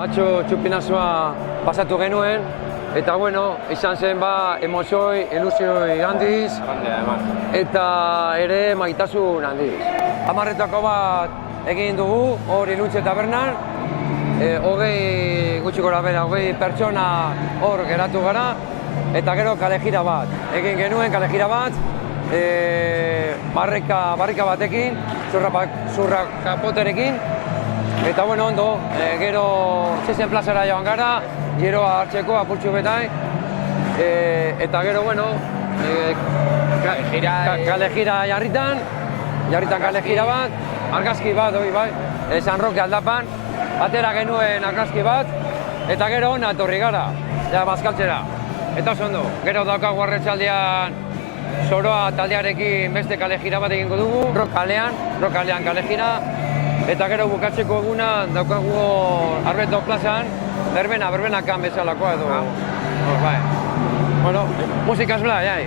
Atxo txupinazua pasatu genuen, eta bueno, izan zen emozioi, ilusioi handiz, eta ere maitasun handiz. 10 bat egin dugu, hor Iluntze tabernan, 20 gutxi gora bera, 20 pertsona hor geratu gara, eta gero kalejira bat. Egin genuen kalejira bat, barrika batekin, zurra kapoterekin, eta bueno, ondo, gero Zezen plazara joan gara, giroa hartzeko apurtxu betai, eta gero, bueno, kalejira jarritan kalejira bat, argazki bat, hori bai, San Roque aldapan, atera genuen argazki bat, eta gero hona etorri gara, ja bazkaltzera. Eta oso ondo, gero daukagu arratsaldean Soroa taldearekin beste kalejira bat egingo dugu, Rock kalean kalejira, eta gero bukatzeko eguna daukagu Arbeto plazan, berbenakan bezalakoa edo. Bai. Bueno, musikaz bla, jai.